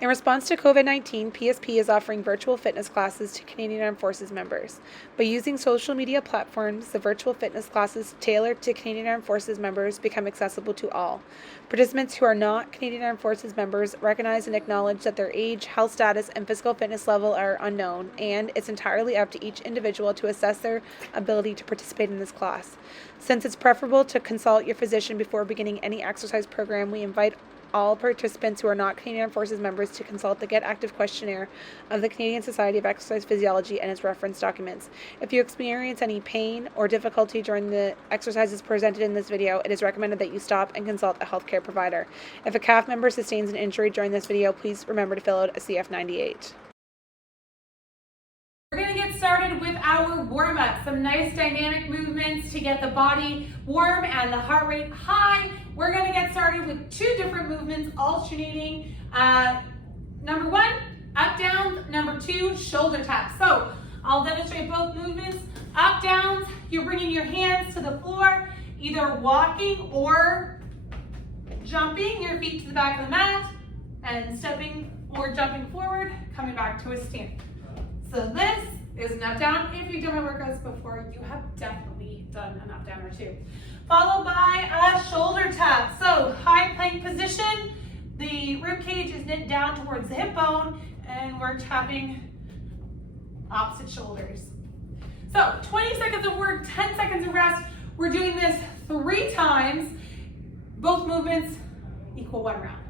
In response to COVID-19, PSP is offering virtual fitness classes to Canadian Armed Forces members. By using social media platforms, the virtual fitness classes tailored to Canadian Armed Forces members become accessible to all. Participants who are not Canadian Armed Forces members recognize and acknowledge that their age, health status, and physical fitness level are unknown, and it's entirely up to each individual to assess their ability to participate in this class. Since it's preferable to consult your physician before beginning any exercise program, we invite all participants who are not Canadian Armed Forces members to consult the Get Active questionnaire of the Canadian Society of Exercise Physiology and its reference documents. If you experience any pain or difficulty during the exercises presented in this video, it is recommended that you stop and consult a healthcare provider. If a CAF member sustains an injury during this video, please remember to fill out a CF98. We're going to get started with our warm-up. Some nice dynamic movements to get the body warm and the heart rate high. We're going to get started with 2 different movements alternating. Number 1, up, down. Number 2, shoulder taps. So I'll demonstrate both movements. Up, downs, you're bringing your hands to the floor, either walking or jumping your feet to the back of the mat and stepping or jumping forward, coming back to a stand. So this is an up down. If you've done my workouts before, you have definitely done an up down or 2. Followed by a shoulder tap. So high plank position, the rib cage is knit down towards the hip bone, and we're tapping opposite shoulders. So 20 seconds of work, 10 seconds of rest. We're doing this 3 times. Both movements equal 1 round.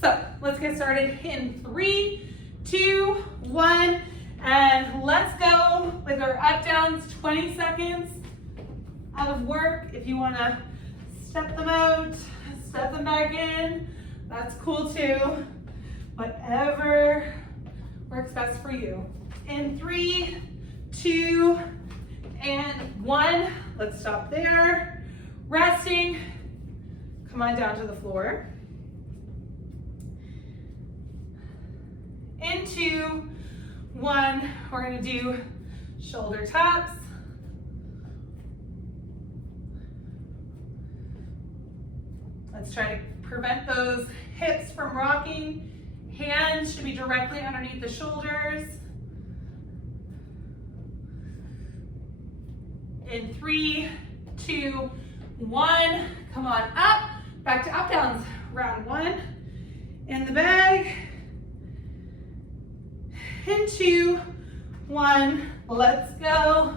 So let's get started in 3, 2, 1. And let's go with our up downs, 20 seconds of work. If you want to step them out, step them back in, that's cool too. Whatever works best for you. In 3, 2, and 1. Let's stop there. Resting. Come on down to the floor. In 2, 1, we're going to do shoulder taps. Let's try to prevent those hips from rocking. Hands should be directly underneath the shoulders. In 3, 2, 1, come on up. Back to up downs, round 1. In the bag. In 2, 1, let's go.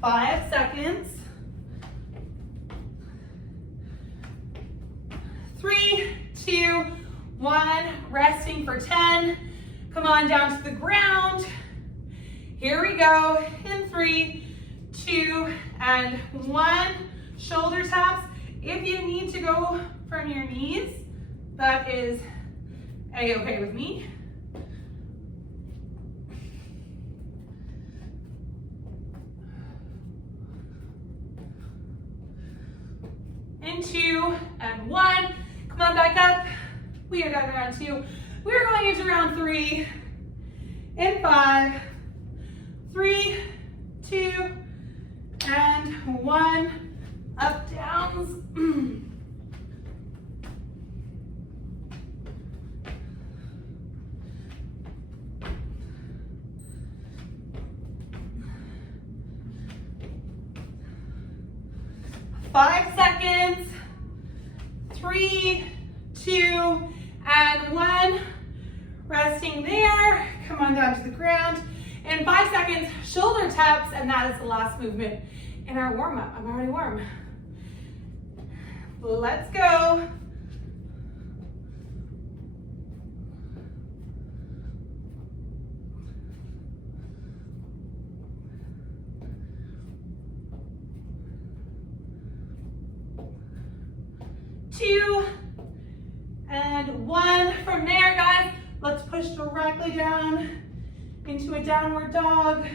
Five seconds. 3, 2, 1, resting for 10. Come on down to the ground. Here we go. In 3, 2, and 1. Shoulder taps. If you need to go from your knees, that is a-okay with me. In 2, and 1. Come on back up. We are done round 2. We're going into round 3. In 5, 3, 2, and 1. Up, downs. Five seconds. 3, 2, and 1. Resting there. Come on down to the ground. In 5 seconds, shoulder taps, and that is the last movement in our warm-up. I'm already warm. Let's go. Two, and 1. From there, guys, let's push directly down into a downward dog.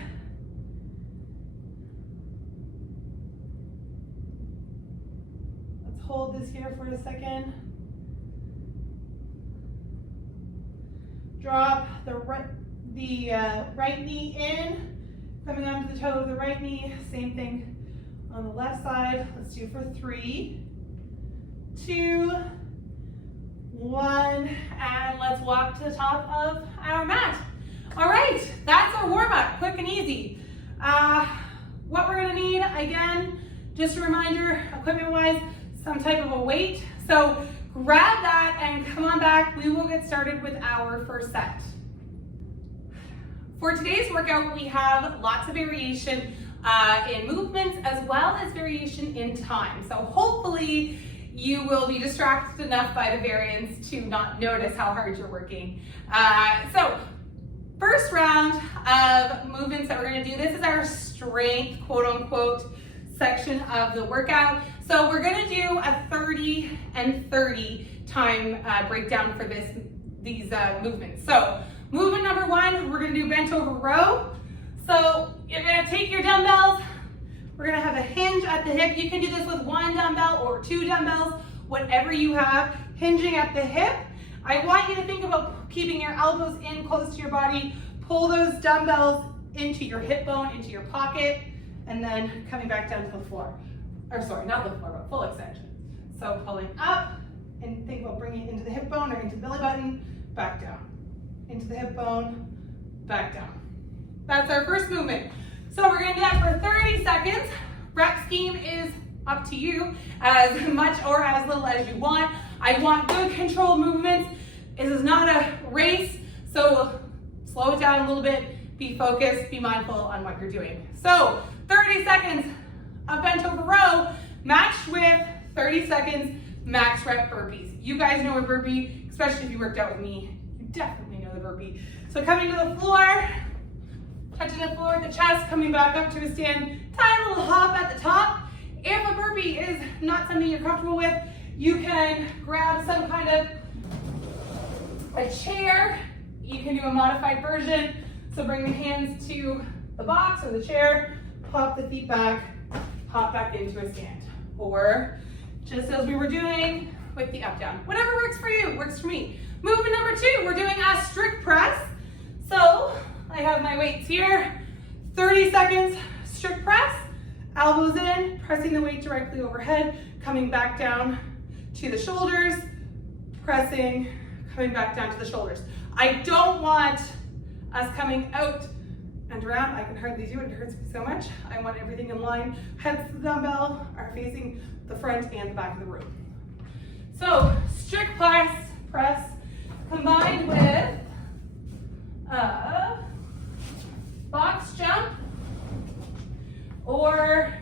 Let's hold this here for a second. Drop the right knee in, Coming onto the toe of the right knee, same thing on the left side. Let's do for 3, 2, 1, and let's walk to the top of our mat. All right, that's our warm-up, quick and easy. What we're gonna need, again, just a reminder, equipment-wise, some type of a weight. So grab that and come on back. We will get started with our first set. For today's workout, we have lots of variation in movements as well as variation in time. So hopefully you will be distracted enough by the variance to not notice how hard you're working. So first round of movements that we're gonna do, this is our strength, quote unquote, section of the workout. So we're gonna do a 30 and 30 time breakdown for these movements. So movement number 1, we're gonna do bent over row. So you're gonna take your dumbbells, we're gonna have a hinge at the hip. You can do this with 1 dumbbell or 2 dumbbells, whatever you have, hinging at the hip. I want you to think about keeping your elbows in close to your body. Pull those dumbbells into your hip bone, into your pocket, and then coming back down to the floor. Or sorry, not the floor, but full extension. So pulling up, and think about bringing it into the hip bone or into the belly button, back down. Into the hip bone, back down. That's our first movement. So we're gonna do that for 30 seconds. Rep scheme is up to you, as much or as little as you want. I want good controlled movements. This is not a race, so slow it down a little bit, be focused, be mindful on what you're doing. So 30 seconds of bent over row, matched with 30 seconds max rep burpees. You guys know a burpee, especially if you worked out with me, you definitely know the burpee. So coming to the floor, touching the floor with the chest, coming back up to a stand, tiny little hop at the top. If a burpee is not something you're comfortable with, you can grab some kind of a chair. You can do a modified version. So bring the hands to the box or the chair, pop the feet back, hop back into a stand. Or just as we were doing with the up down. Whatever works for you, works for me. Movement number 2, we're doing a strict press. So I have my weights here, 30 seconds strict press, elbows in, pressing the weight directly overhead, coming back down to the shoulders, pressing, coming back down to the shoulders. I don't want us coming out and around. I can hardly do it, it hurts me so much. I want everything in line. Heads to the dumbbell are facing the front and the back of the room. So strict press combined with a box jump or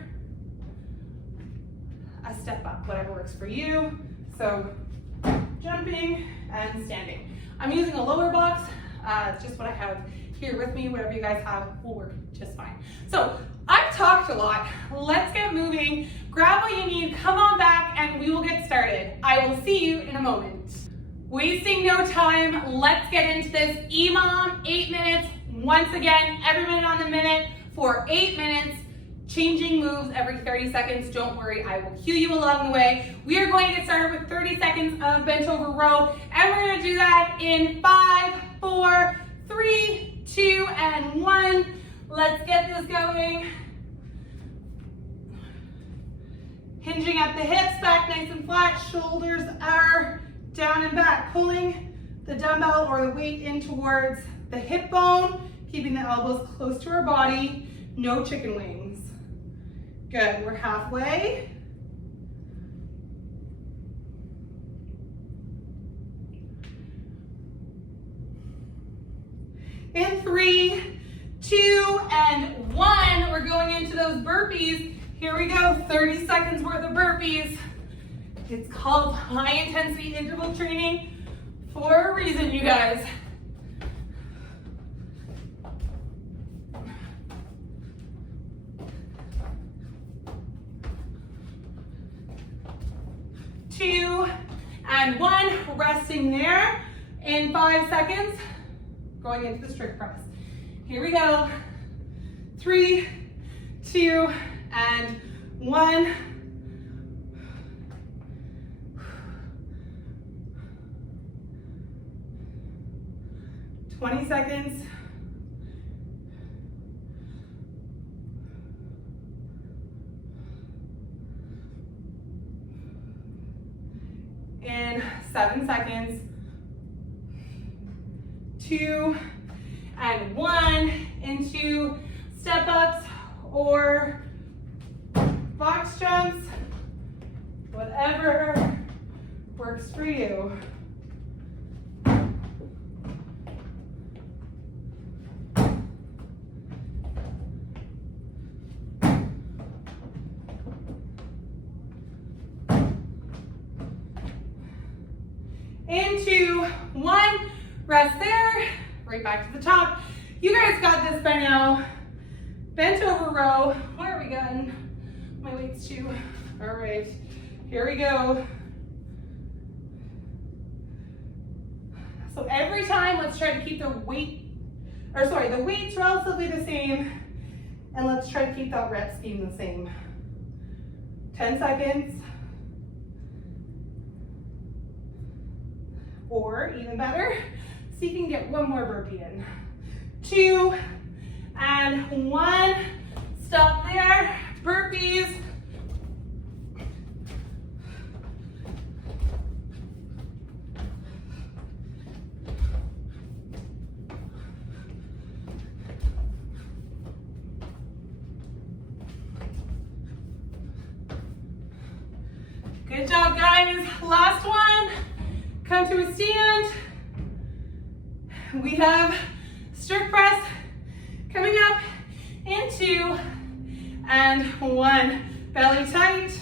a step up, whatever works for you. So jumping and standing. I'm using a lower box, just what I have here with me. Whatever you guys have will work just fine. So I've talked a lot. Let's get moving. Grab what you need, come on back, and we will get started. I will see you in a moment. Wasting no time, let's get into this. EMOM, 8 minutes. Once again, every minute on the minute for 8 minutes. Changing moves every 30 seconds. Don't worry, I will cue you along the way. We are going to get started with 30 seconds of bent over row, and we're going to do that in 5, 4, 3, 2, and 1. Let's get this going. Hinging at the hips, back nice and flat, shoulders are down and back. Pulling the dumbbell or the weight in towards the hip bone, keeping the elbows close to our body. No chicken wings. Good, we're halfway. In 3, 2, and 1, we're going into those burpees. Here we go, 30 seconds worth of burpees. It's called high intensity interval training for a reason, you guys. Two and 1, resting there. In 5 seconds, going into the strict press. Here we go. 3, 2, and 1. ...20 seconds. 7 seconds. 2 and 1 into step ups or box jumps, whatever works for you. Into 1, rest there, right back to the top. You guys got this by now. Bent over row. Where are we going? My weight's too. All right, here we go. So every time, let's try to keep the weights relatively the same, and let's try to keep that reps being the same. 10 seconds. Or even better, see if you can get one more burpee in. 2 and 1, stop there, burpees. Good job, guys. Last one. Come to a stand. We have strict press coming up in 2 and 1. Belly tight.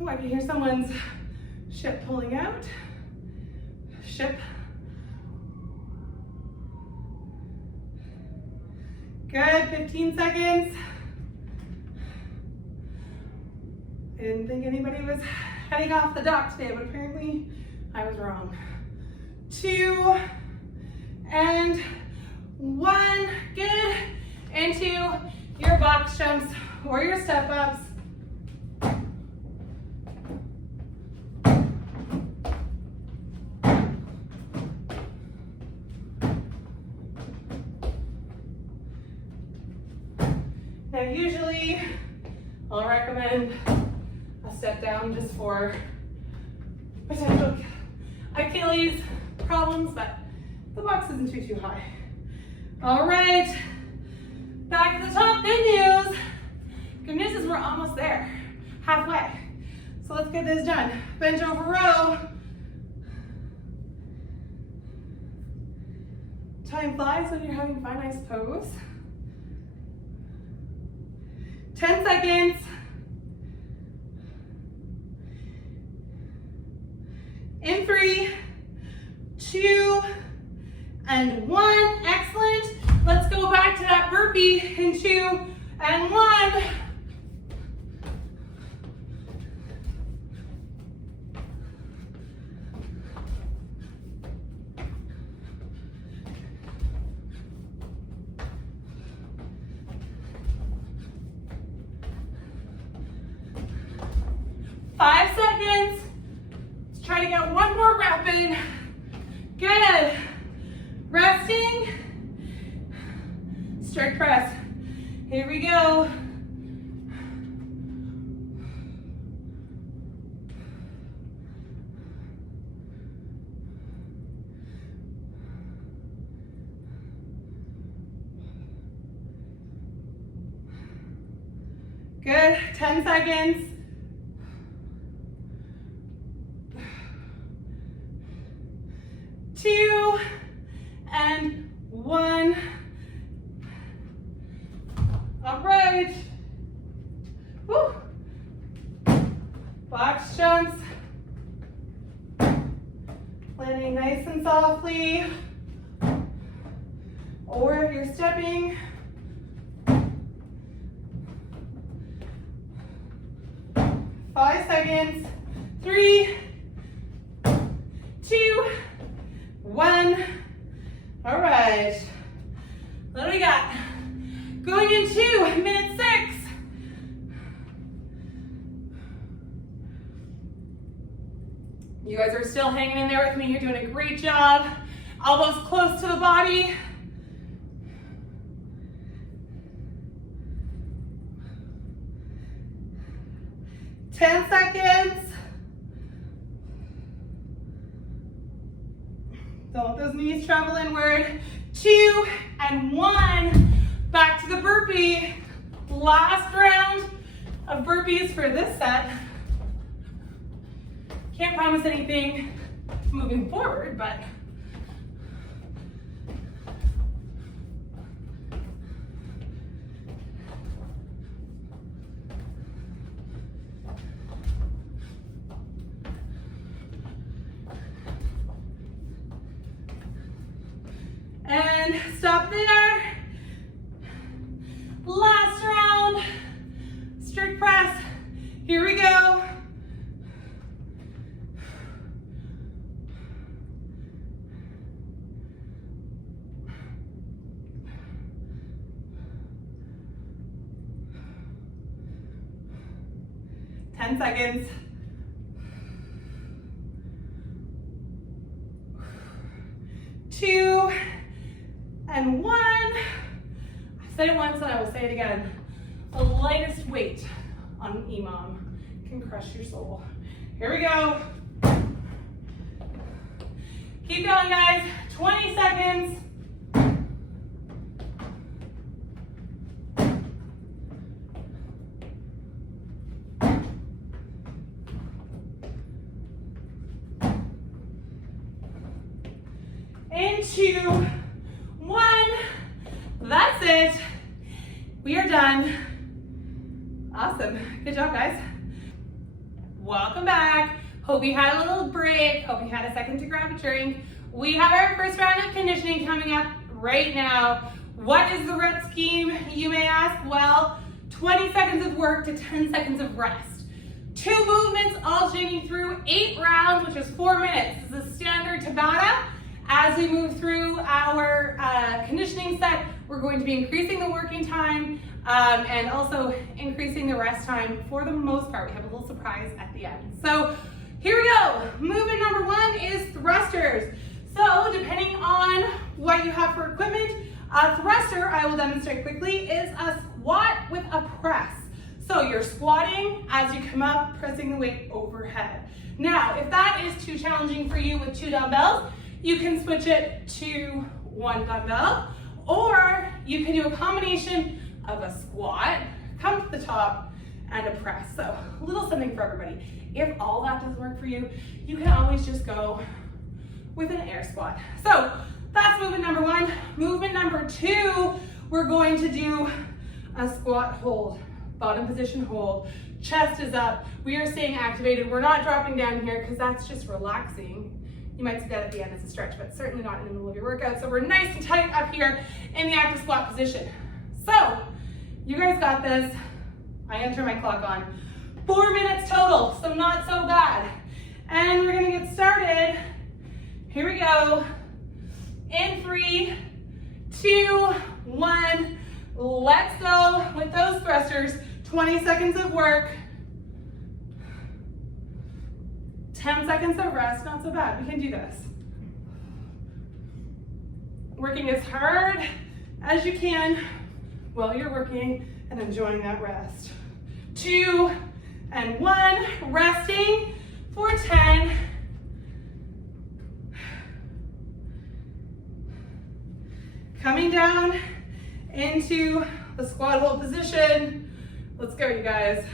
Oh, I can hear someone's ship pulling out. Ship. Good, 15 seconds. I didn't think anybody was heading off the dock today, but apparently I was wrong. 2 and 1. Good. Into your box jumps or your step ups. Now usually I'll recommend a step down just for potential Achilles problems, but the box isn't too high. All right, back to the top. Good news. Good news is we're almost there, halfway. So let's get this done. Bench over row. Time flies when you're having fun, I suppose. 10 seconds. In 3, 2, and 1. Excellent. Let's go back to that burpee in 2 and 1. Five seconds. Let's try to get one more rep in. Good. Resting. Strict press. Here we go. Good. 10 seconds. 2 and 1. All right. Woo. Box jumps. Landing nice and softly. Or if you're stepping, five seconds. 3, 2, 1. All right. What do we got? Going into minute 6. You guys are still hanging in there with me. You're doing a great job. Elbows close to the body. Ten seconds. Don't let those knees travel inward. 2 and 1. Back to the burpee. Last round of burpees for this set. Can't promise anything moving forward, but and stop there. Last round, strict press. Here we go. Seconds. 2 and 1. I said it once and I will say it again. The lightest weight on EMOM can crush your soul. Here we go. Keep going, guys. 20 seconds. In 2, 1. That's it. We are done. Awesome. Good job, guys. Welcome back. Hope you had a little break. Hope you had a second to grab a drink. We have our first round of conditioning coming up right now. What is the rep scheme, you may ask? Well, 20 seconds of work to 10 seconds of rest. 2 movements alternating through 8 rounds, which is 4 minutes. This is a standard Tabata. As we move through our conditioning set, we're going to be increasing the working time and also increasing the rest time. For the most part, we have a little surprise at the end. So here we go. Movement number 1 is thrusters. So depending on what you have for equipment, a thruster, I will demonstrate quickly, is a squat with a press. So you're squatting as you come up, pressing the weight overhead. Now, if that is too challenging for you with 2 dumbbells, you can switch it to 1 dumbbell, or you can do a combination of a squat, come to the top, and a press. So a little something for everybody. If all that doesn't work for you, you can always just go with an air squat. So that's movement number 1. Movement number 2, we're going to do a squat hold, bottom position hold. Chest is up. We are staying activated. We're not dropping down here because that's just relaxing. You might see that at the end as a stretch, but certainly not in the middle of your workout. So we're nice and tight up here in the active squat position. So you guys got this. I enter my clock on. 4 minutes total, so not so bad. And we're gonna get started. Here we go. In 3, 2, 1. Let's go with those thrusters. 20 seconds of work. 10 seconds of rest, not so bad. We can do this. Working as hard as you can while you're working and enjoying that rest. 2 and 1, resting for 10. Coming down into the squat hold position. Let's go, you guys.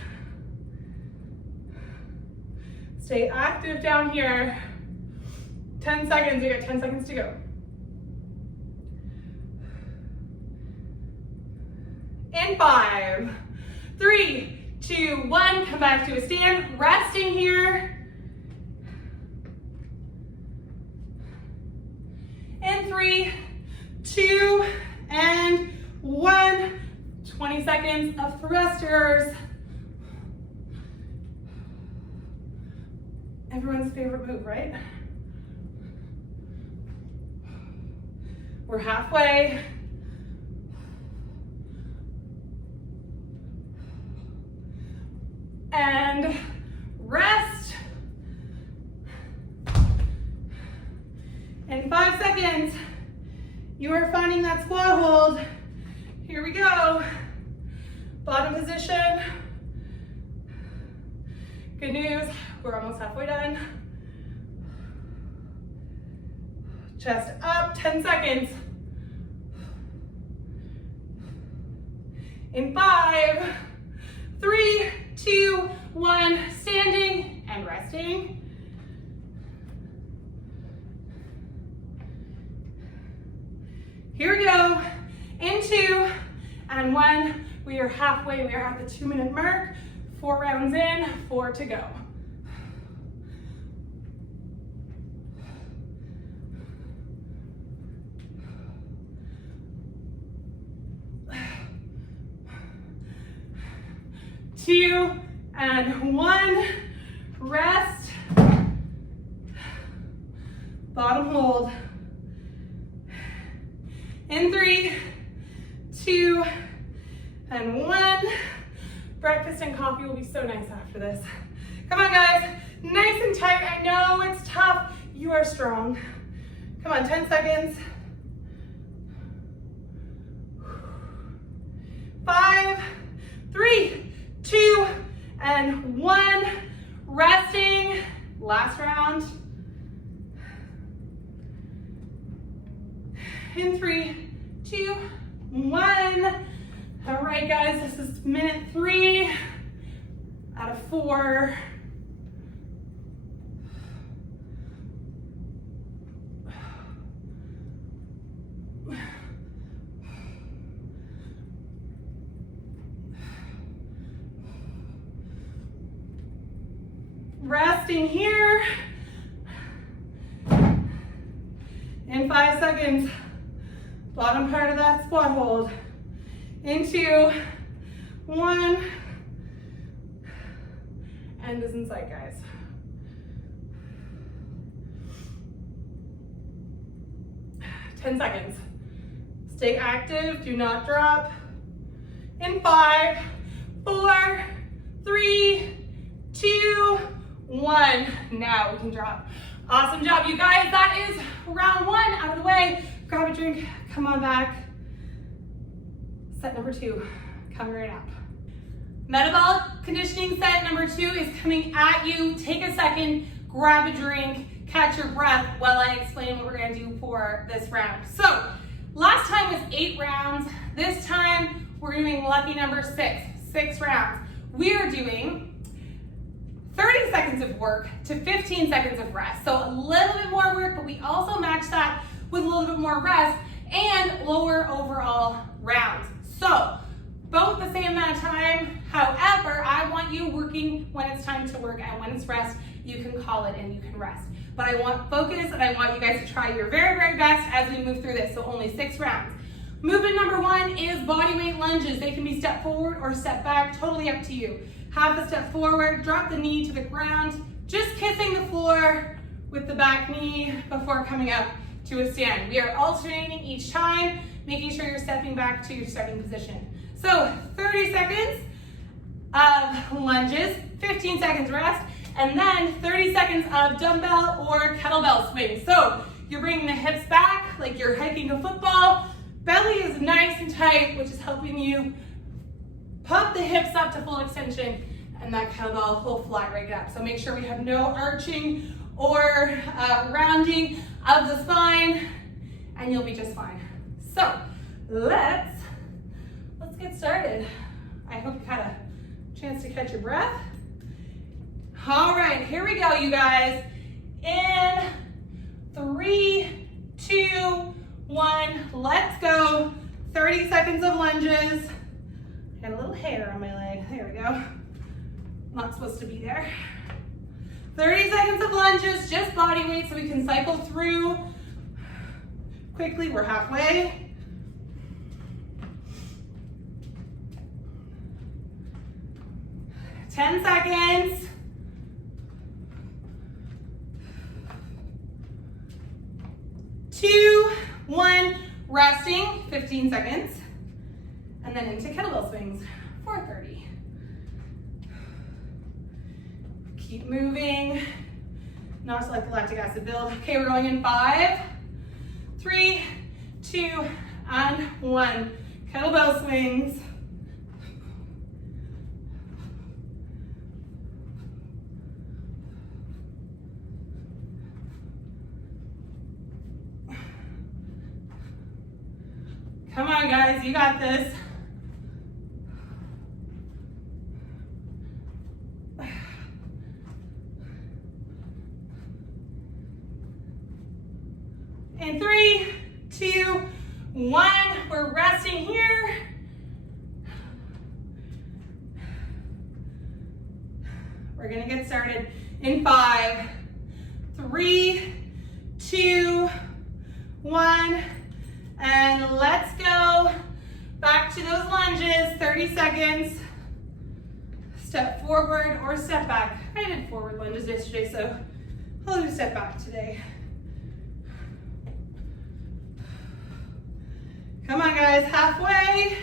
Stay active down here. 10 seconds, we got 10 seconds to go. In 5, 3, 2, 1, come back to a stand, resting here. In 3, 2, and 1, 20 seconds of thrusters. Everyone's favorite move, right? We're halfway. And rest. In 5 seconds, you are finding that squat hold. Here we go. Bottom position. Good news, we're almost halfway done. chest up, 10 seconds. In 5, 3, 2, 1, standing and resting. Here we go, in 2 and 1. We are halfway, we are at the 2-minute mark. 4 rounds in, 4 to go. Two and 1, rest, bottom hold. In 3, 2, and 1. Breakfast and coffee will be so nice after this. Come on guys, nice and tight. I know it's tough, you are strong. Come on, 10 seconds. 5, 3, 2, and 1. Resting, last round. In 3, 2, 1. All right, guys, this is minute 3 out of 4. Resting here. In 5 seconds, bottom part of that squat hold. In 2, 1. End is in sight, guys. Ten seconds. Stay active, do not drop. In 5, 4, 3, 2, 1. Now we can drop. Awesome job, you guys. That is round 1 out of the way. Grab a drink, come on back. Set number 2, coming right up. Metabolic conditioning set number 2 is coming at you. Take a second, grab a drink, catch your breath while I explain what we're gonna do for this round. So, last time was 8 rounds. This time, we're doing lucky number 6 rounds. We are doing 30 seconds of work to 15 seconds of rest. So a little bit more work, but we also match that with a little bit more rest and lower overall rounds. So both the same amount of time. However, I want you working when it's time to work, and when it's rest, you can call it and you can rest. But I want focus, and I want you guys to try your very, very best as we move through this. So only 6 rounds. Movement number 1 is body weight lunges. They can be step forward or step back, totally up to you. Half a step forward, drop the knee to the ground, just kissing the floor with the back knee before coming up to a stand. We are alternating each time, making sure you're stepping back to your starting position. So 30 seconds of lunges, 15 seconds rest, and then 30 seconds of dumbbell or kettlebell swings. So you're bringing the hips back like you're hiking a football. Belly is nice and tight, which is helping you pump the hips up to full extension, and that kettlebell will fly right up. So make sure we have no arching or rounding of the spine, and you'll be just fine. So let's get started. I hope you had a chance to catch your breath. All right, here we go, you guys. In 3, 2, 1, let's go. 30 seconds of lunges. Got a little hair on my leg. There we go. Not supposed to be there. 30 seconds of lunges, just body weight, so we can cycle through quickly. We're halfway. Ten seconds. 2, 1, resting, 15 seconds. And then into kettlebell swings for 30. Keep moving. Not to let the lactic acid build. Okay, we're going in 5, 3, 2, and 1. Kettlebell swings. guys, you got this. In 3, 2, 1, we're resting here. We're gonna get started in 5, 3, 2, 1, and let's go. Back to those lunges, 30 seconds. Step forward or step back. I did forward lunges yesterday, so I'll do step back today. Come on guys, halfway.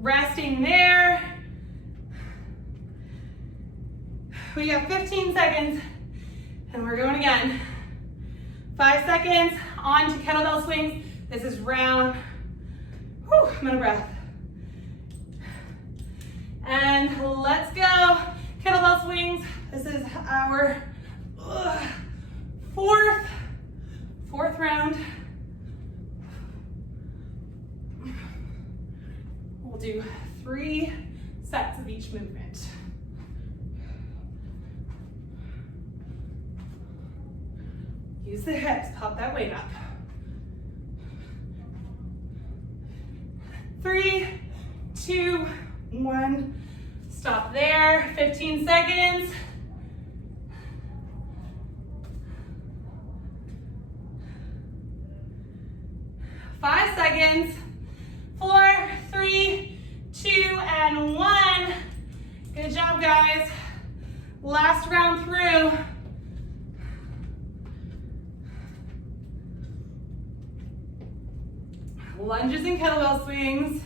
Resting there. We got 15 seconds and we're going again. 5 seconds on to kettlebell swings. This is round. Whew, I'm out of breath. And let's go. Kettlebell swings. This is our fourth round. We'll do 3 sets of each movement. Use the hips, pop that weight up. 3, 2, 1. Stop there, 15 seconds. 5 seconds. 4, 3, 2, and 1. Good job, guys. Last round through. Lunges and kettlebell swings.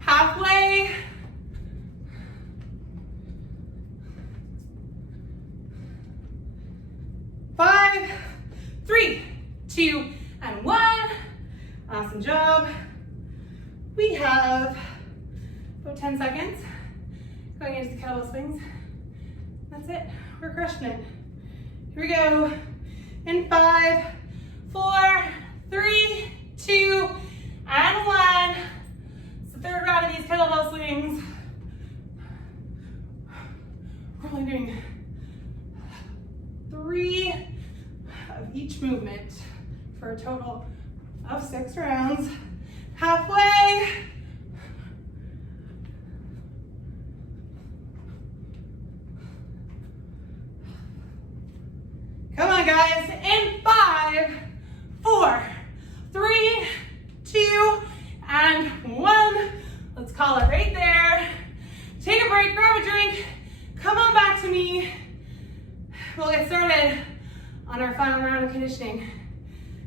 Halfway. 5, 3, 2, and 1. Awesome job. We have about 10 seconds going into the kettlebell swings. That's it. We're crushing it. Here we go. In 5, 4, 3, 2, and 1. It's the third round of these kettlebell swings. We're only doing 3 of each movement for a total of 6 rounds. Halfway. Come on, guys. In 5, 4, 3, 2, and 1. Let's call it right there. Take a break, grab a drink. Come on back to me. We'll get started on our final round of conditioning.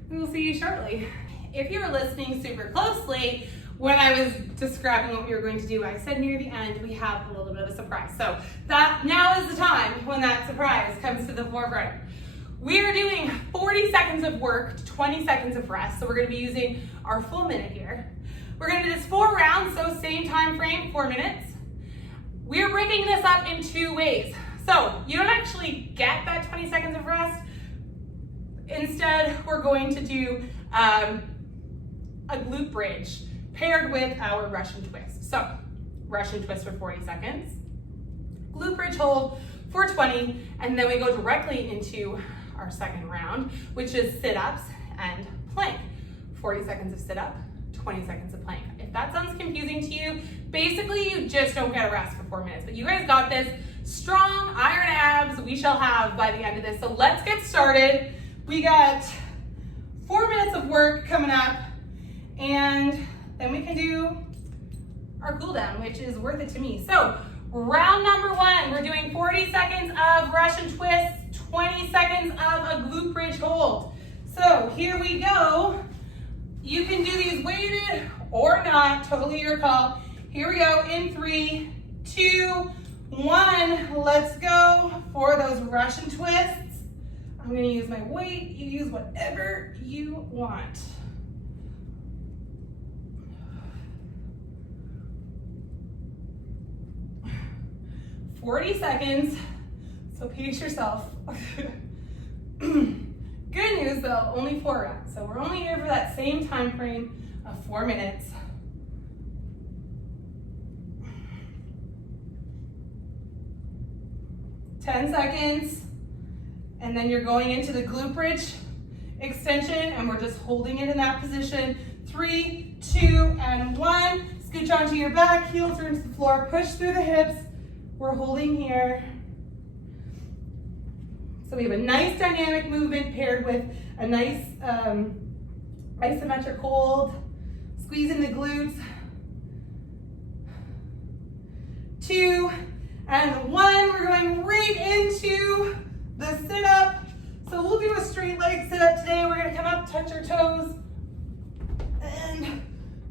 We will see you shortly. If you were listening super closely, when I was describing what we were going to do, I said near the end, we have a little bit of a surprise. So that now is the time when that surprise comes to the forefront. We are doing 40 seconds of work, 20 seconds of rest. So we're gonna be using our full minute here. We're gonna do this 4 rounds, so same time frame, 4 minutes. We're breaking this up in 2 ways. So you don't actually get that 20 seconds of rest. Instead, we're going to do a glute bridge paired with our Russian twist. So Russian twist for 40 seconds, glute bridge hold for 20, and then we go directly into our second round, which is sit-ups and plank. 40 seconds of sit-up, 20 seconds of plank. If that sounds confusing to you, basically you just don't get a rest for 4 minutes, but you guys got this. Strong iron abs we shall have by the end of this. So let's get started. We got 4 minutes of work coming up, and then we can do our cool down, which is worth it to me. So round number 1, we're doing 40 seconds of Russian twist, 20 seconds of a glute bridge hold. So here we go. You can do these weighted or not, totally your call. Here we go in 3, 2, 1. Let's go for those Russian twists. I'm gonna use my weight, you use whatever you want. $40, so pace yourself. Good news though, only 4 reps. So we're only here for that same time frame of 4 minutes. $10 seconds, and then you're going into the glute bridge extension, and we're just holding it in that position. 3, 2, and 1. Scooch onto your back, heels turn to the floor, push through the hips. We're holding here. So we have a nice dynamic movement paired with a nice isometric hold, squeezing the glutes. 2, and 1, we're going right into the sit-up. So we'll do a straight leg sit-up today. We're gonna come up, touch our toes, and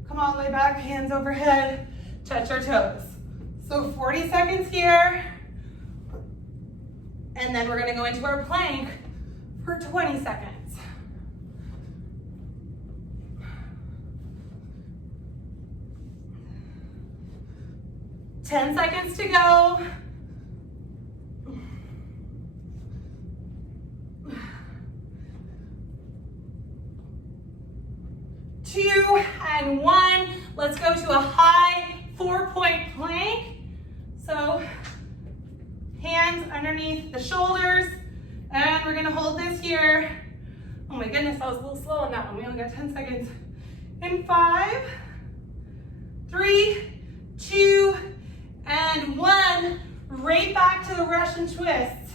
come all the way back, hands overhead, touch our toes. So 40 seconds here, and then we're gonna go into our plank for 20 seconds. $10 seconds to go. 2, and 1. Let's go to a high 4-point plank. So hands underneath the shoulders, and we're gonna hold this here. Oh my goodness, I was a little slow on that one. We only got 10 seconds. In 5, 3, 2, and 1. Right back to the Russian twist.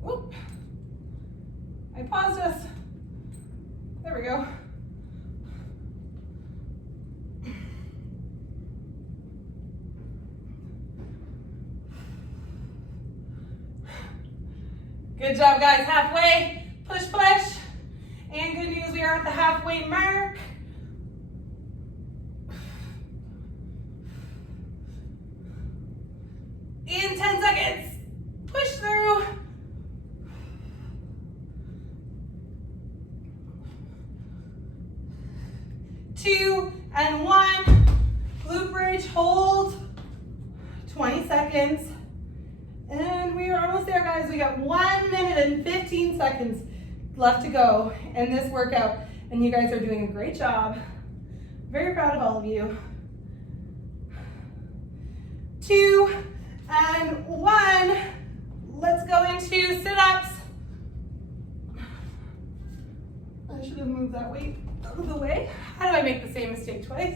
Whoop. I paused us. There we go. Good job, guys. Halfway. Push, push. And good news, we are at the halfway mark. In 10 seconds. Push through. 2, and 1. Glute bridge, hold. 20 seconds. And we are almost there, guys. We got 1 minute and 15 seconds left to go in this workout. And you guys are doing a great job. Very proud of all of you. 2, and 1. Let's go into sit-ups. I should have moved that weight out of the way. How do I make the same mistake twice?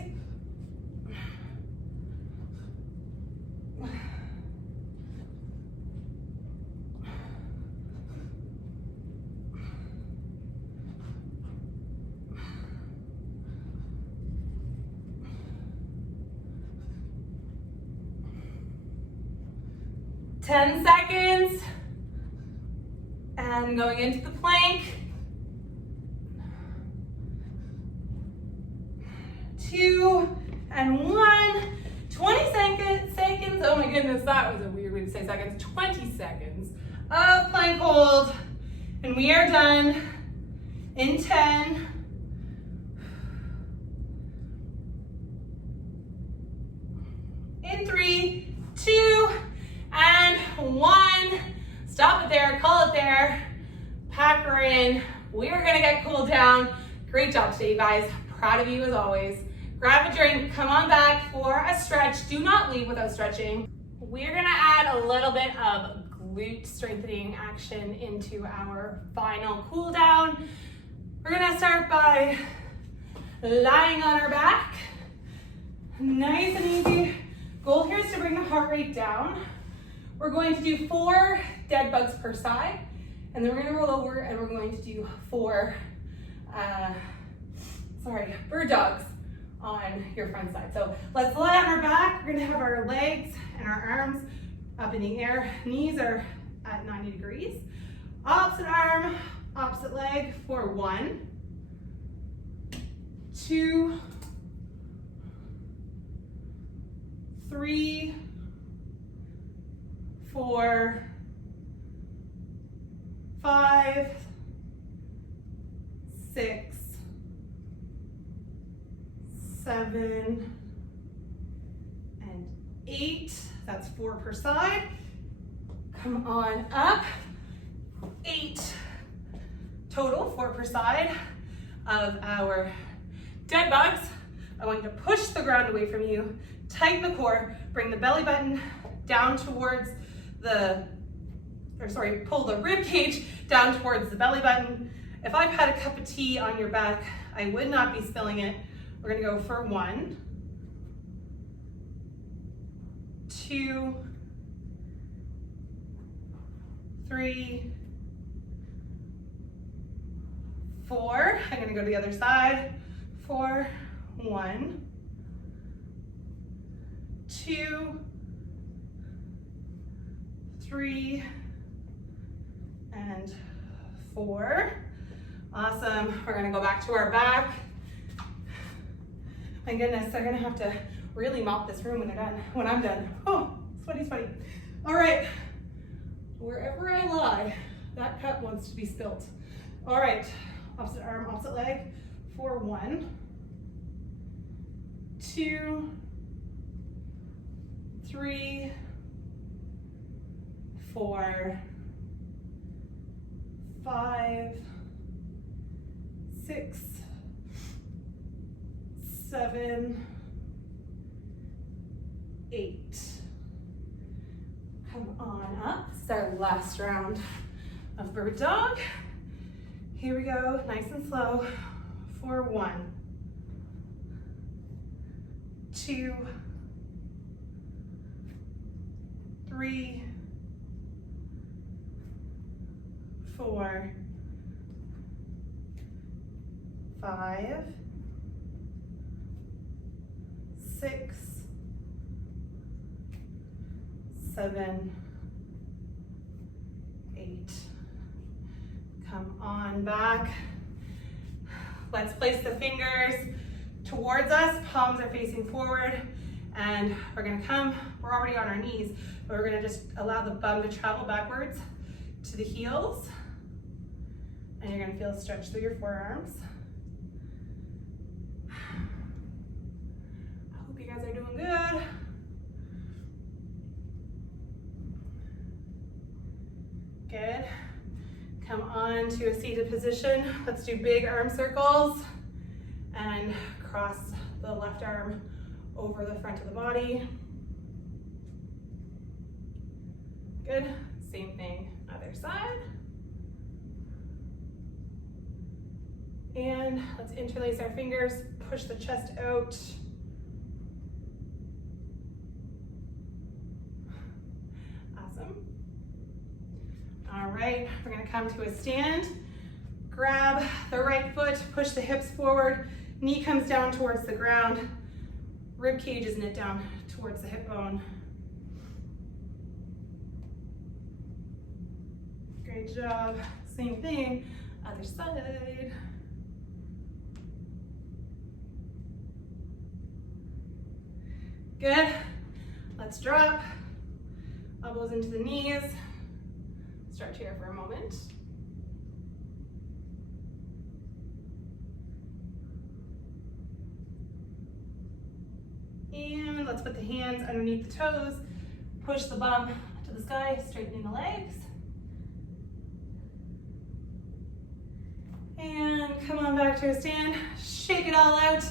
$10 seconds, and going into the plank. 2, and 1. 20 seconds. Oh my goodness, that was a weird way to say seconds. 20 seconds of plank hold, and we are done in 10. In 3, 2, and 1. Stop it there, call it there. Pack her in. We are gonna get cooled down. Great job today, you guys. Proud of you as always. Grab a drink, come on back for a stretch. Do not leave without stretching. We're gonna add a little bit of glute strengthening action into our final cool down. We're gonna start by lying on our back. Nice and easy. Goal here is to bring the heart rate down. We're going to do 4 dead bugs per side, and then we're gonna roll over and we're going to do 4 bird dogs on your front side. So let's lie on our back. We're gonna have our legs and our arms up in the air. Knees are at 90 degrees. Opposite arm, opposite leg for 1, 2, 3, 4, 5, 6, 7, and 8. That's 4 per side. Come on up. 8 total, 4 per side of our dead bugs. I want you to push the ground away from you, tighten the core, bring the belly button down towards pull the rib cage down towards the belly button. If I've had a cup of tea on your back, I would not be spilling it. We're gonna go for 1, 2, 3, 4. I'm gonna go to the other side. 4, 1, 2, 3, and 4. Awesome. We're gonna go back to our back. My goodness, they're gonna have to really mop this room when I'm done. Oh, sweaty, sweaty. All right, wherever I lie, that cup wants to be spilt. All right, opposite arm, opposite leg. For 1, 2, 3, 4, 5, 6, 7, 8. Come on up. It's our last round of bird dog. Here we go, nice and slow. For 1, 2, 3, 4, 5, 6, 7, 8. Come on back. Let's place the fingers towards us, palms are facing forward, and we're already on our knees, but we're gonna just allow the bum to travel backwards to the heels, and you're gonna feel a stretch through your forearms. I hope you guys are doing good. Good. Come on to a seated position. Let's do big arm circles and cross the left arm over the front of the body. Good. Same thing, other side. And let's interlace our fingers, push the chest out. Awesome. All right, we're gonna come to a stand. Grab the right foot, push the hips forward, knee comes down towards the ground, rib cage is knit down towards the hip bone. Great job. Same thing, other side. Good. Let's drop. Elbows into the knees. Stretch here for a moment. And let's put the hands underneath the toes. Push the bum to the sky, straightening the legs. And come on back to a stand. Shake it all out.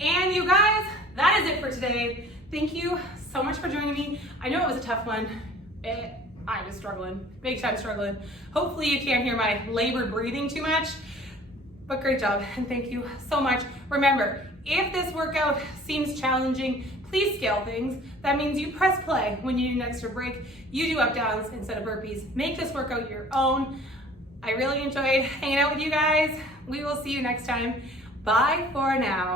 And you guys, that is it for today. Thank you so much for joining me. I know it was a tough one. I was struggling, big time struggling. Hopefully you can't hear my labored breathing too much, but great job and thank you so much. Remember, if this workout seems challenging, please scale things. That means you press play when you need an extra break. You do up downs instead of burpees. Make this workout your own. I really enjoyed hanging out with you guys. We will see you next time. Bye for now.